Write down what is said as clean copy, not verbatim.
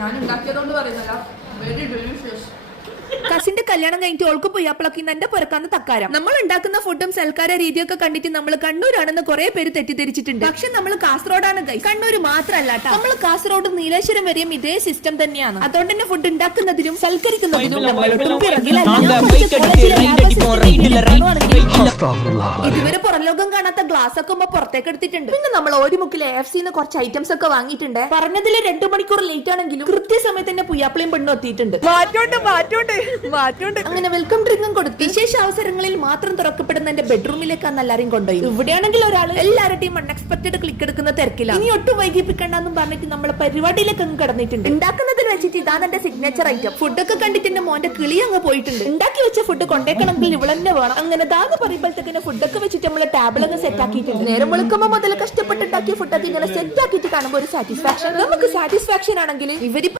ഞാൻ ഉണ്ടാക്കിയതുകൊണ്ട് പറയുന്നല്ല, very delicious. കസിന്റെ കല്യാണം കഴിഞ്ഞിട്ട് ഓൾക്ക് പുയ്യാപ്പിളക്കി എന്റെ പുറക്കാന്ന് തക്കാരം. നമ്മൾ ഉണ്ടാക്കുന്ന ഫുഡും സൽക്കാര രീതിയൊക്കെ കണ്ടിട്ട് നമ്മൾ കണ്ണൂരാണെന്ന് കുറെ പേര് തെറ്റിദ്ധരിച്ചിട്ടുണ്ട്. പക്ഷെ നമ്മൾ കാസർഗോഡാണ് ഗൈസ്. കണ്ണൂര് മാത്രല്ല കേട്ടോ, നമ്മൾ കാസർഗോഡ് നീലേശ്വരം വരെയും ഇതേ സിസ്റ്റം തന്നെയാണ്. അതുകൊണ്ട് തന്നെ ഫുഡ് ഉണ്ടാക്കുന്നതിനും സൽക്കരിക്കുന്നതിനും ഇതുവരെ പുറലോകം കാണാത്ത ഗ്ലാസ് ഒക്കെ പുറത്തേക്ക് എടുത്തിട്ടുണ്ട്. പിന്നെ നമ്മൾ ഒരു മുക്കിൽ AFCന്ന് കുറച്ച് ഐറ്റംസ് ഒക്കെ വാങ്ങിയിട്ടുണ്ട്. പറഞ്ഞതിൽ 2 മണിക്കൂർ ലേറ്റ് ആണെങ്കിലും കൃത്യസമയത്ത് തന്നെ പുയ്യാപ്പിളയും പെണ്ണും എത്തിയിട്ടുണ്ട്. അങ്ങനെ വെൽക്കം ഡ്രിങ്കും കൊടുത്ത് വിശേഷ അവസരങ്ങളിൽ മാത്രം തുറക്കപ്പെടുന്ന എന്റെ ബെഡ്റൂമിലേക്കാണ് എല്ലാരും കൊണ്ടുപോയി. ഇവിടെയാണെങ്കിൽ ഒരാൾ എല്ലാവരുടെയും അൺഎക്സ്പെക്ടഡ് ക്ലിക്ക് എടുക്കുന്ന തിരക്കിലാണ്. ഇനി ഒട്ടും വൈകിപ്പിക്കണ്ടെന്നും പറഞ്ഞിട്ട് നമ്മളെ പരിപാടിയിലേക്ക് അങ്ങ് കടന്നിട്ടുണ്ട്. ഉണ്ടാക്കുന്നതിൽ വെച്ചിട്ട് ഇതാണ് എന്റെ സിഗ്നേച്ചർ ഐറ്റം. ഫുഡൊക്കെ കണ്ടിട്ട് എന്റെ മോന്റെ കിളി അങ്ങ് പോയിട്ടുണ്ട്. ഉണ്ടാക്കി വെച്ച ഫുഡ് കൊണ്ടേക്കണമെങ്കിൽ ഇവളെന്നെ വേണം. അങ്ങനെ ദാന്ന് പറയുമ്പോഴത്തേക്ക് ഫുഡൊക്കെ വെച്ചിട്ട് നമ്മള് ടേബിൾ അങ്ങ് സെറ്റ് ആക്കിയിട്ടുണ്ട്. നേരം വെളുക്കുമ്പോ മുതൽ കഷ്ടപ്പെട്ടുണ്ടാക്കിയ ഫുഡൊക്കെ ഇങ്ങനെ സെറ്റ് ആക്കിയിട്ട് കാണുമ്പോൾ ഒരു സാറ്റിസ്ഫാക്ഷൻ. നമുക്ക് സാറ്റിസ്ഫാക്ഷൻ ആണെങ്കിൽ ഇവര്